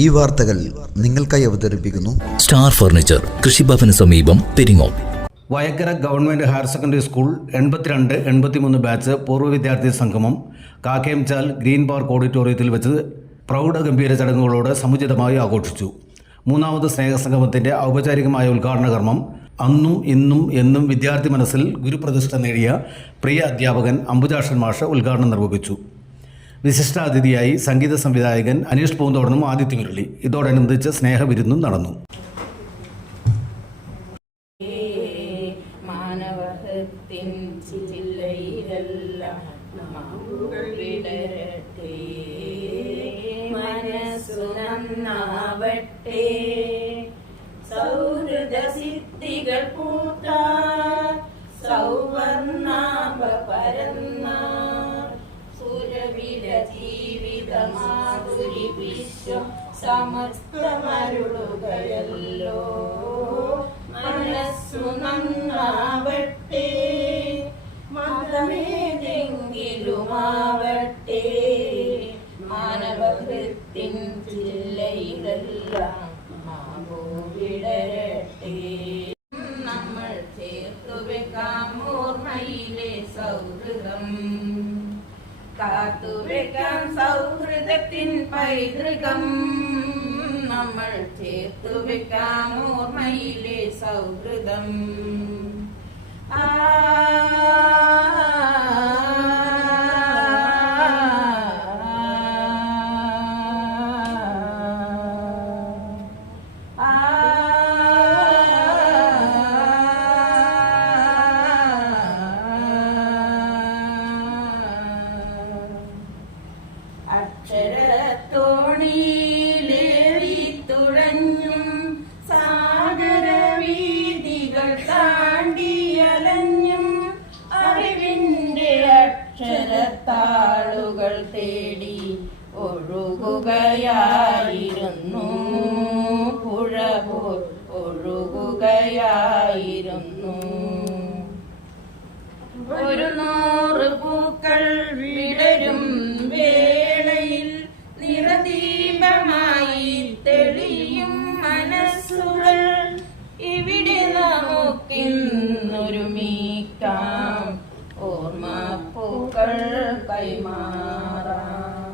ഈ വാർത്തകൾ നിങ്ങൾക്കായി അവതരിപ്പിക്കുന്നു സ്റ്റാർ ഫർണിച്ചർ, കൃഷിഭവന് സമീപം, Peringome. Vayakkara government higher secondary school 82-83 batch പൂർവ്വ വിദ്യാർത്ഥി സംഗമം കാക്കേംചാൽ ഗ്രീൻ പാർക്ക് ഓഡിറ്റോറിയത്തിൽ വെച്ച് പ്രൗഢഗംഭീര ചടങ്ങുകളോടെ സമുചിതമായി ആഘോഷിച്ചു. മൂന്നാമത് സ്നേഹസംഗമത്തിൻ്റെ ഔപചാരികമായ ഉദ്ഘാടന കർമ്മം അന്നും ഇന്നും എന്നും വിദ്യാർത്ഥി മനസ്സിൽ ഗുരുപ്രതിഷ്ഠ നേടിയ പ്രിയ അധ്യാപകൻ അംബുജാക്ഷൻ മാഷ് ഉദ്ഘാടനം നിർവഹിച്ചു. വിശിഷ്ടാതിഥിയായി സംഗീത സംവിധായകൻ അനീഷ് പൂന്തോടനും ആദിത്യമുരളി. ഇതോടനുബന്ധിച്ച് സ്നേഹവിരുന്നും നടന്നു. സൗഹൃദ സിദ്ധികൾ പൂത്ത സൗവർണാഭ പരന്ന സുരവില ജീവിതമാധുരി വിശ്വം സമസ്തമരുളുകയല്ലോ. മനസ്സു നന്നാവട്ടെ, മതമേതെങ്കിലുമാവട്ടെ, മാനവഹൃത്തിൻ ജില്ലയിലെല്ലാം വിടരട്ടെ. നമ്മൾ ചേർത്തുവെക്കാം ഓർമ്മയിലെ സൗഹൃദം, കാത്തുവെക്കാം സൗഹൃദത്തിൻ പൈതൃകം. നമ്മൾ ചേർത്തുവെക്കാം ഓർമ്മയിലെ സൗഹൃദം. അക്ഷരത്തോണിയിലേറി തുഴഞ്ഞും സാഗരവീഥികൾ താണ്ടിയലഞ്ഞും അറിവിന്റെ അക്ഷരത്താളുകൾ തേടി ഒഴുകുകയായിരുന്നു. പുഴ പോൽ ഒഴുകുകയായിരുന്നു. 100 പൂക്കൾ വിടരും വേളയിൽ നിറദീപമായി തെളിയും മനസ്സുകൾ. ഇവിടെ നമുക്കിന്നൊരുമിക്കാം, ഓർമ്മപ്പൂക്കൾ കൈമാറാം.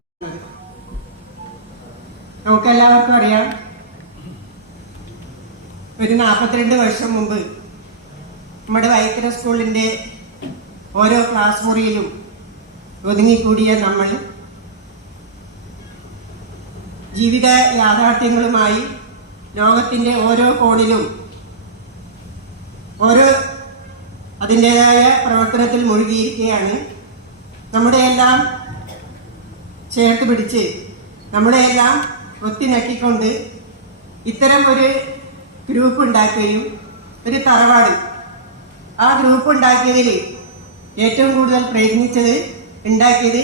നമുക്കെല്ലാവർക്കും അറിയാം, ഒരു 42 വർഷം മുമ്പ് നമ്മുടെ വൈക്കര സ്കൂളിൻ്റെ ഓരോ ക്ലാസ് മുറിയിലും ഒതുങ്ങിക്കൂടിയ നമ്മൾ ജീവിത യാഥാർത്ഥ്യങ്ങളുമായി ലോകത്തിൻ്റെ ഓരോ കോണിലും ഓരോ അതിൻ്റെതായ പ്രവർത്തനത്തിൽ മുഴുകിയിരിക്കുകയാണ്. നമ്മുടെയെല്ലാം ചേർത്ത് പിടിച്ച് നമ്മുടെയെല്ലാം ഒത്തിണക്കിക്കൊണ്ട് ഇത്തരം ഒരു ഗ്രൂപ്പ് ഉണ്ടാക്കുകയും ഒരു തറവാട്, ആ ഗ്രൂപ്പ് ഉണ്ടാക്കിയതിൽ ഏറ്റവും കൂടുതൽ പ്രയത്നിച്ചത് ഉണ്ടാക്കിയത്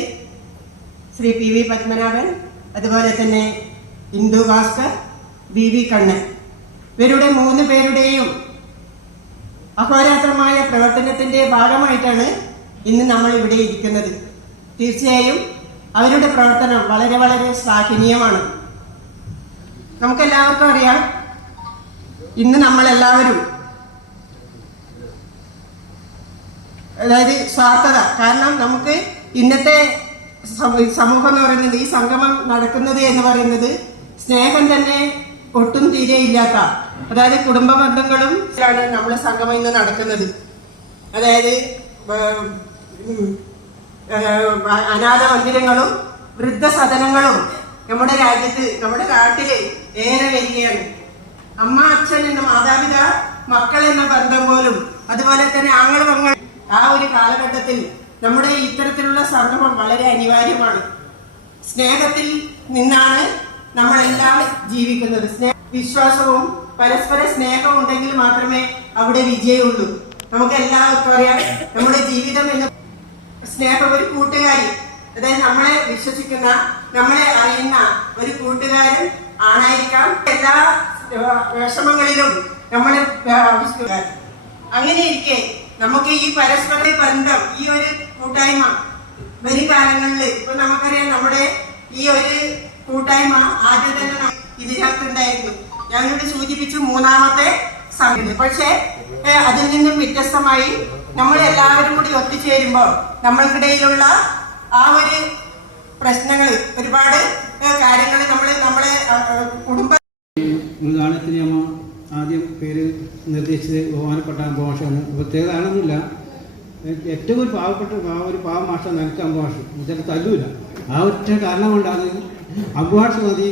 ശ്രീ PV പത്മനാഭൻ, അതുപോലെ തന്നെ ഇന്ദു ഭാസ്കർ, BV കണ്ണൻ. ഇവരുടെ 3 പേരുടെയും അഹോരാത്രമായ പ്രവർത്തനത്തിന്റെ ഭാഗമായിട്ടാണ് ഇന്ന് നമ്മൾ ഇവിടെ ഇരിക്കുന്നത്. തീർച്ചയായും അവരുടെ പ്രവർത്തനം വളരെ വളരെ ശ്ലാഘനീയമാണ്. നമുക്കെല്ലാവർക്കും അറിയാം, ഇന്ന് നമ്മളെല്ലാവരും, അതായത് സ്വാർത്ഥത, കാരണം നമുക്ക് ഇന്നത്തെ സമൂഹം എന്ന് പറയുന്നത്, ഈ സംഗമം നടക്കുന്നത് എന്ന് പറയുന്നത് സ്നേഹം തന്നെ ഒട്ടും തീരെ ഇല്ലാത്ത, അതായത് കുടുംബ ബന്ധങ്ങളും ആണ് നമ്മുടെ സംഗമം ഇന്ന് നടക്കുന്നത്. അതായത് അനാഥ മന്ദിരങ്ങളും വൃദ്ധസദനങ്ങളും നമ്മുടെ രാജ്യത്ത്, നമ്മുടെ നാട്ടില് ഏറെ വരികയാണ്. അമ്മ അച്ഛൻ എന്ന മാതാപിതാ മക്കൾ എന്ന ബന്ധം പോലും, അതുപോലെ തന്നെ ആങ്ങൾ മങ്ങൾ, ആ ഒരു കാലഘട്ടത്തിൽ നമ്മുടെ ഇത്തരത്തിലുള്ള സംഗമം വളരെ അനിവാര്യമാണ്. സ്നേഹത്തിൽ നിന്നാണ് നമ്മളെല്ലാം ജീവിക്കുന്നത്. വിശ്വാസവും പരസ്പര സ്നേഹവും ഉണ്ടെങ്കിൽ മാത്രമേ അവിടെ വിജയമുള്ളൂ. നമുക്ക് എല്ലാവർക്കും അറിയാം, നമ്മുടെ ജീവിതം എന്ന സ്നേഹം, ഒരു കൂട്ടുകാരി, അതായത് നമ്മളെ വിശ്വസിക്കുന്ന, നമ്മളെ അറിയുന്ന ഒരു കൂട്ടുകാരൻ ആണായിരിക്കാം എല്ലാ വിഷമങ്ങളിലും നമ്മളെ. അങ്ങനെ ഇരിക്കെ നമുക്ക് ഈ പരസ്പര ബന്ധം, ഈ ഒരു കൂട്ടായ്മ വരും കാലങ്ങളിൽ, ഇപ്പൊ നമുക്കറിയാം, നമ്മുടെ ഈ ഒരു കൂട്ടായ്മ ആദ്യം തന്നെ ഇതിനകത്തുണ്ടായിരുന്നു. ഞാനിവിടെ സൂചിപ്പിച്ചു മൂന്നാമത്തെ സംഘടന. പക്ഷേ അതിൽ നിന്നും വ്യത്യസ്തമായി നമ്മൾ എല്ലാവരും കൂടി ഒത്തുചേരുമ്പോൾ നമ്മൾക്കിടയിലുള്ള ആ ഒരു പ്രശ്നങ്ങൾ, ഒരുപാട് കാര്യങ്ങൾ നമ്മളെ കുടുംബ ഉദ്ഘാടനത്തിന് നമ്മൾ ആദ്യം പേര് നിർദ്ദേശിച്ചത് ബഹുമാനപ്പെട്ട അംബുമാഷാണ്. പ്രത്യേകത ആണെന്നില്ല, ഏറ്റവും ഒരു പാവപ്പെട്ട ഒരു പാവ മാഷാണ് എനിക്ക് അംബുമാഷ്. ചില തല്ലൂല. ആ ഒറ്റ കാരണം കൊണ്ടാണ് അംബുമാഷ് മതി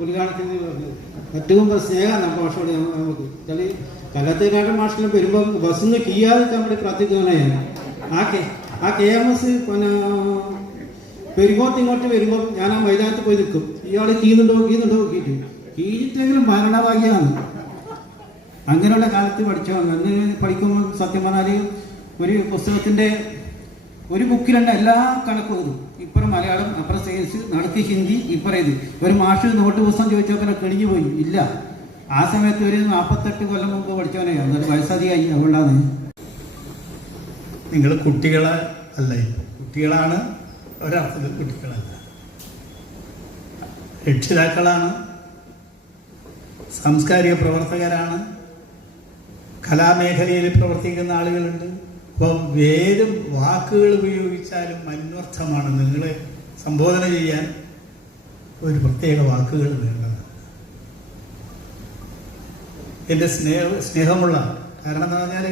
ഉദ്ഘാടനത്തിന് പറഞ്ഞത്. ഏറ്റവും സ്നേഹമാണ് അംബുമാഷോട് നമുക്ക്. ചില കല്ലത്തേക്കാട്ടൻ മാഷിലും വരുമ്പം ബസ്സിൽ നിന്ന് കീയാതെ നമ്മുടെ പ്രാർത്ഥിക്കുന്നതാണ്. ആ KMS പിന്നെ പെരുങ്ങോട്ട് വരുമ്പം ഞാൻ ആ മൈതാനത്ത് പോയി നിൽക്കും. ഇയാൾ കീന്നുണ്ടോ നോക്കിയിട്ട് കീഞ്ഞിട്ടെങ്കിലും മരണഭാഗ്യമാണ്. അങ്ങനെയുള്ള കാലത്ത് പഠിച്ചോ. അന്ന് പഠിക്കുമ്പോൾ സത്യം പറഞ്ഞാൽ ഒരു പുസ്തകത്തിൻ്റെ ഒരു ബുക്കിലുണ്ട് എല്ലാ കണക്കും എഴുതും. ഇപ്പുറം മലയാളം, അപ്പുറം സയൻസ്, നടത്തി ഹിന്ദി, ഇപ്പുറം ഇത്. ഒരു മാഷ് നോട്ട് പുസ്തകം ചോദിച്ചപ്പോൾ കിണിഞ്ഞു പോയി. ഇല്ല, ആ സമയത്ത് ഒരു 48 കൊല്ലം മുമ്പ് പഠിച്ചവനെ. അതൊരു വയസ്സധികമായി. അതുകൊണ്ടാണ് നിങ്ങൾ കുട്ടികളെ അല്ല, കുട്ടികളാണ് ഒരർത്ഥത്തിൽ, കുട്ടികളല്ല, രക്ഷിതാക്കളാണ്, സാംസ്കാരിക പ്രവർത്തകരാണ്, കലാമേഖലയിൽ പ്രവർത്തിക്കുന്ന ആളുകളുണ്ട്. അപ്പോൾ വേരും വാക്കുകൾ ഉപയോഗിച്ചാലും അന്വർത്ഥമാണ്. നിങ്ങളെ സംബോധന ചെയ്യാൻ ഒരു പ്രത്യേക വാക്കുകൾ വേണ്ടത്. എൻ്റെ സ്നേഹമുള്ള കാരണം എന്താ പറഞ്ഞാൽ,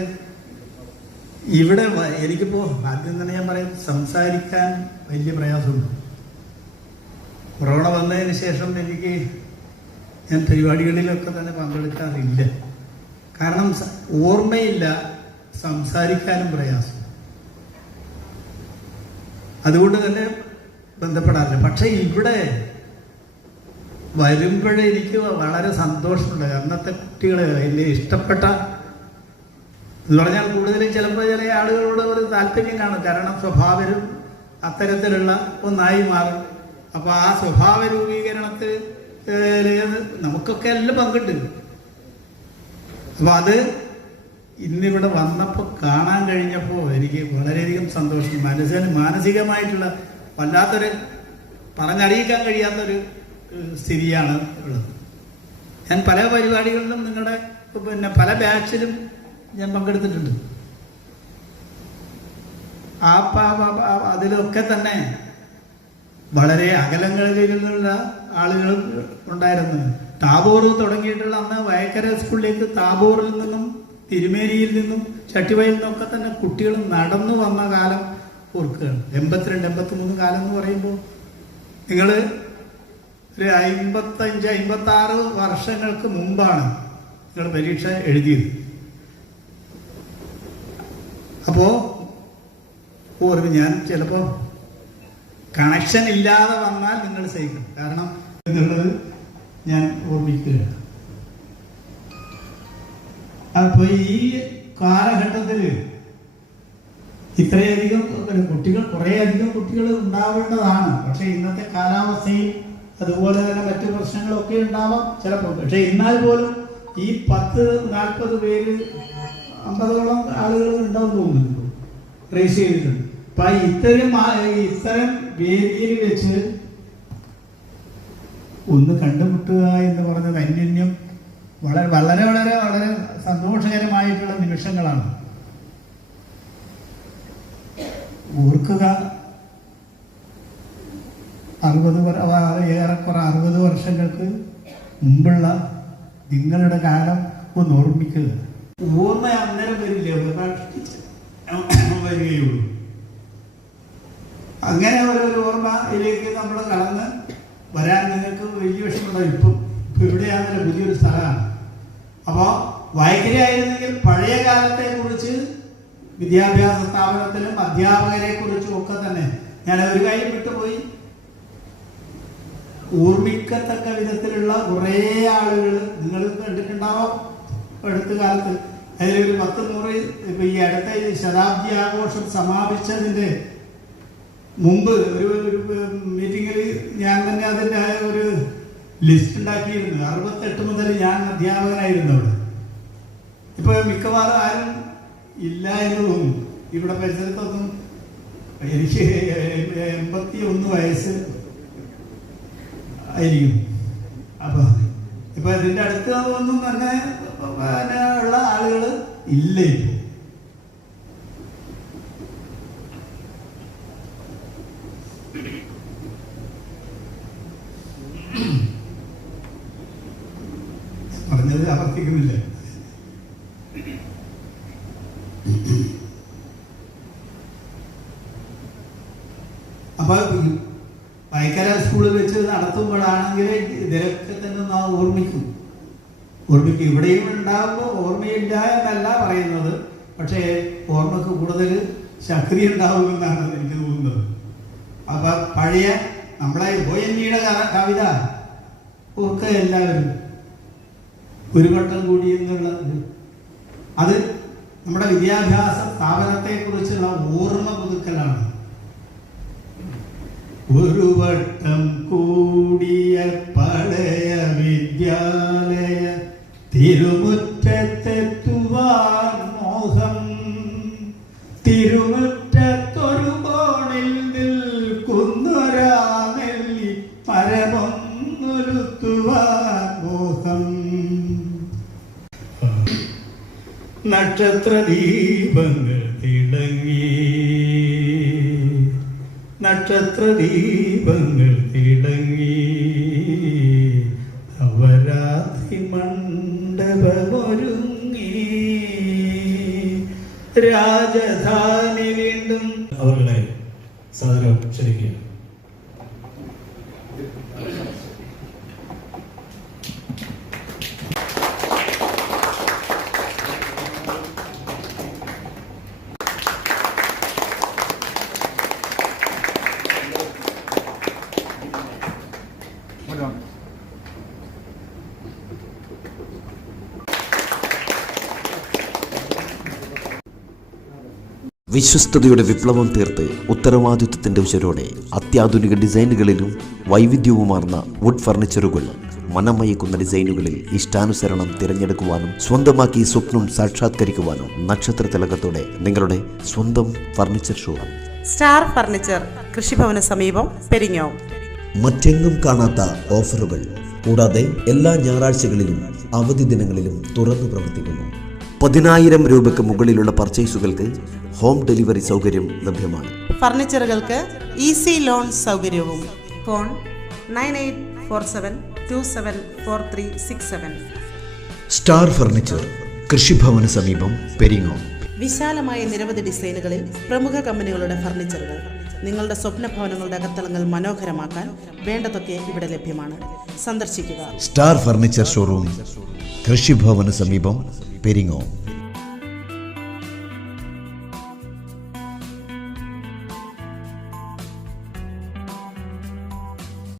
ഇവിടെ എനിക്കിപ്പോൾ ആദ്യം തന്നെ ഞാൻ പറയും, സംസാരിക്കാൻ വലിയ പ്രയാസമുണ്ട്. കൊറോണ വന്നതിന് ശേഷം ഞാൻ പരിപാടികളിലൊക്കെ തന്നെ പങ്കെടുക്കാറില്ല. കാരണം ഓർമ്മയില്ല, സംസാരിക്കാനും പ്രയാസം. അതുകൊണ്ട് തന്നെ ബന്ധപ്പെടാറില്ല. പക്ഷെ ഇവിടെ വരുമ്പോഴേ എനിക്ക് വളരെ സന്തോഷമുണ്ട്. അന്നത്തെ കുട്ടികളെ എന്നെ ഇഷ്ടപ്പെട്ട എന്ന് പറഞ്ഞാൽ കൂടുതലും ചിലപ്പോൾ ചില ആളുകളോട് ഒരു താല്പര്യം കാണും. കാരണം സ്വഭാവരും അത്തരത്തിലുള്ള ഒന്നായി മാറും. അപ്പോൾ ആ സ്വഭാവ രൂപീകരണത്തിൽ നമുക്കൊക്കെ എല്ലാം പങ്കുണ്ട്. അപ്പോൾ അത് ഇന്നിവിടെ വന്നപ്പോൾ കാണാൻ കഴിഞ്ഞപ്പോൾ എനിക്ക് വളരെയധികം സന്തോഷം. മാനസികമായിട്ടുള്ള വല്ലാത്തൊരു പറഞ്ഞറിയിക്കാൻ കഴിയാത്തൊരു സ്ഥിതിയാണ് ഉള്ളത്. ഞാൻ പല പരിപാടികളിലും നിങ്ങളുടെ പല ബാച്ചിലും ഞാൻ പങ്കെടുത്തിട്ടുണ്ട്. അതിലൊക്കെ തന്നെ വളരെ അകലങ്ങളിലുള്ള ആളുകൾ ഉണ്ടായിരുന്നു. താബോർ തുടങ്ങിയിട്ടുള്ള അന്ന് വയക്കര സ്കൂളിലേക്ക് താബോറിൽ നിന്നും തിരുമേനിയിൽ നിന്നും ചട്ടിവയലിൽ നിന്നൊക്കെ തന്നെ കുട്ടികൾ നടന്നു വന്ന കാലം ഓർക്കുകയാണ്. 82-83 കാലം എന്ന് പറയുമ്പോൾ നിങ്ങൾ ഒരു 55-56 വർഷങ്ങൾക്ക് മുമ്പാണ് നിങ്ങൾ പരീക്ഷ എഴുതിയത്. അപ്പോൾ ഞാൻ ചിലപ്പോൾ കണക്ഷൻ ഇല്ലാതെ വന്നാൽ നിങ്ങൾ സഹിക്കണം. കാരണം എന്നുള്ളത് ഞാൻ ഓർമ്മിക്കുകയാണ്. അപ്പോൾ ഈ കാലഘട്ടത്തിൽ ഇത്രയധികം കുട്ടികൾ, കുറേയധികം കുട്ടികൾ ഉണ്ടാവേണ്ടതാണ്. പക്ഷെ ഇന്നത്തെ കാലാവസ്ഥയിൽ അതുപോലെ തന്നെ മറ്റു പ്രശ്നങ്ങളൊക്കെ ഉണ്ടാവാം ചിലപ്പോൾ. പക്ഷെ എന്നാൽ പോലും ഈ 10-40 പേര് 50ഓളം ആളുകൾ ഉണ്ടാവും തോന്നുന്നു റേസ് ചെയ്തിട്ടുണ്ട്. അപ്പൊ ഇത്തരം വേദിയിൽ വെച്ച് ഒന്ന് കണ്ടുമുട്ടുക എന്ന് പറഞ്ഞത് അന്യോന്യം വളരെ വളരെ വളരെ വളരെ സന്തോഷകരമായിട്ടുള്ള നിമിഷങ്ങളാണ്. ഓർക്കുക, 60 വർഷങ്ങൾക്ക് മുമ്പുള്ള നിങ്ങളുടെ കാലം ഒന്ന് ഓർമ്മിക്കുക. ഓർമ്മ അന്നേരം വരികയുള്ളൂ. അങ്ങനെ ഒരു ഓർമ്മയിലേക്ക് നമ്മൾ കടന്ന് വരാൻ നിങ്ങൾക്ക് വലിയ വിഷമമുണ്ടാവും. ഇപ്പം ഇവിടെയാണല്ലോ പുതിയൊരു സ്ഥലമാണ്. അപ്പോൾ വയക്കരയായിരുന്നെങ്കിൽ പഴയ കാലത്തെ കുറിച്ച് വിദ്യാഭ്യാസ സ്ഥാപനത്തിലും അധ്യാപകരെ കുറിച്ചും ഒക്കെ തന്നെ ഞാൻ ഒരു കാര്യം വിട്ടുപോയി. ഓർമ്മിക്കത്തക്ക വിധത്തിലുള്ള കുറേ ആളുകൾ നിങ്ങൾ കണ്ടിട്ടുണ്ടാവാം അടുത്ത കാലത്ത്. അതിലൊരു 10-100 ഇപ്പൊ ഈ അടുത്ത ശതാബ്ദി ആഘോഷം സമാപിച്ചതിന്റെ മുമ്പ് ഒരു മീറ്റിങ്ങിൽ ഞാൻ തന്നെ അതിൻ്റെ ഒരു ലിസ്റ്റ് ഉണ്ടാക്കിയിരുന്നു. 68 മുതൽ ഞാൻ അധ്യാപകനായിരുന്നു അവിടെ. ഇപ്പൊ മിക്കവാറും ആരും ഇല്ല എന്ന് തോന്നുന്നു. ഇവിടെ പരിസരത്തൊന്നും. എനിക്ക് 81 വയസ്സ് ആയിരിക്കും. അപ്പൊ ഇപ്പൊ ഇതിന്റെ അടുത്ത് ഒന്നും തന്നെ ഉള്ള ആളുകൾ ഇല്ല ഇപ്പൊ. പറഞ്ഞത് ആവർത്തിക്കുന്നില്ല. അപ്പൊ വൈക്കര സ്കൂളിൽ വെച്ച് നടത്തുമ്പോഴാണെങ്കിൽ ഇതിലൊക്കെ തന്നെ നാം ഓർമ്മിക്കും. ഇവിടെയും ഉണ്ടാകുമ്പോൾ ഓർമ്മയില്ല എന്നല്ല പറയുന്നത്, പക്ഷേ ഓർമ്മക്ക് കൂടുതൽ ശക്തി ഉണ്ടാവുമെന്നാണ് എനിക്ക് തോന്നുന്നത്. അപ്പൊ പഴയ നമ്മളെ ONV കവിത ഓർക്കുക എല്ലാവരും, ഒരു വട്ടം കൂടി എന്നുള്ളത്. അത് നമ്മുടെ വിദ്യാഭ്യാസ സ്ഥാപനത്തെ കുറിച്ചുള്ള ഓർമ്മ പുതുക്കലാണ്. ഒരു വട്ടം കൂടിയ പഴയ വിദ്യാലയ തിരുമുറ്റത്തെത്തുവാൻ മോഹം, തിരുമുറ്റത്തൊരു കോണിൽ നിൽക്കുന്നൊരാ നെല്ലി മരമൊന്നൊരുത്തുവാൻ മോഹം. നക്ഷത്ര ദീപങ്ങൾ തിളങ്ങി, നക്ഷത്ര ദീപങ്ങൾ തിളങ്ങി, നവരാത്രി മണ്ഡപമൊരുങ്ങി, രാജധാനി വീണ്ടും. അവരുടെ സാദരം ക്ഷണിക്കുക. വിശ്വസ്തയുടെ വിപ്ലവം തീർത്ത് ഉത്തരവാദിത്വത്തിൻ്റെ ഉശരോടെ അത്യാധുനിക ഡിസൈനുകളിലും വൈവിധ്യവുമാർന്ന വുഡ് ഫർണിച്ചറുകൾ, മനമയക്കുന്ന ഡിസൈനുകളിൽ ഇഷ്ടാനുസരണം തിരഞ്ഞെടുക്കുവാനും സ്വന്തമാക്കി സ്വപ്നം സാക്ഷാത്കരിക്കുവാനും നക്ഷത്ര തിലകത്തോടെ നിങ്ങളുടെ സ്വന്തം ഫർണിച്ചർ ഷോ. സ്റ്റാർ ഫർണിച്ചർ, കൃഷിഭവന് സമീപം, പെരിങ്ങോം. മറ്റെങ്ങും കാണാത്ത ഓഫറുകൾ കൂടാതെ എല്ലാ ഞായറാഴ്ചകളിലും അവധി ദിനങ്ങളിലും തുറന്നു പ്രവർത്തിക്കുന്നു. 10,000 രൂപയ്ക്ക് മുകളിലുള്ള പർച്ചേസുകൾക്ക് ഹോം ഡെലിവറി സൗകര്യം ലഭ്യമാണ്. ഫർണിച്ചറുകൾക്ക് ഈസി ലോൺ സൗകര്യവും. ഫോൺ 9847274367. സ്റ്റാർ ഫർണിച്ചർ, കൃഷിഭവന് സമീപം, പെരിങ്ങോം. വിശാലമായ നിരവധി ഡിസൈനുകളിൽ പ്രമുഖ കമ്പനികളുടെ ഫർണിച്ചറുകൾ. നിങ്ങളുടെ സ്വപ്ന ഭവനങ്ങളുടെ അകത്തളങ്ങൾ മനോഹരമാക്കാൻ വേണ്ടതൊക്കെ ഇവിടെ ലഭ്യമാണ്. സന്ദർശിക്കുക. സ്റ്റാർ ഫർണിച്ചർ ഷോറൂം, കൃഷിഭവന് സമീപം, പെരിങ്ങോം.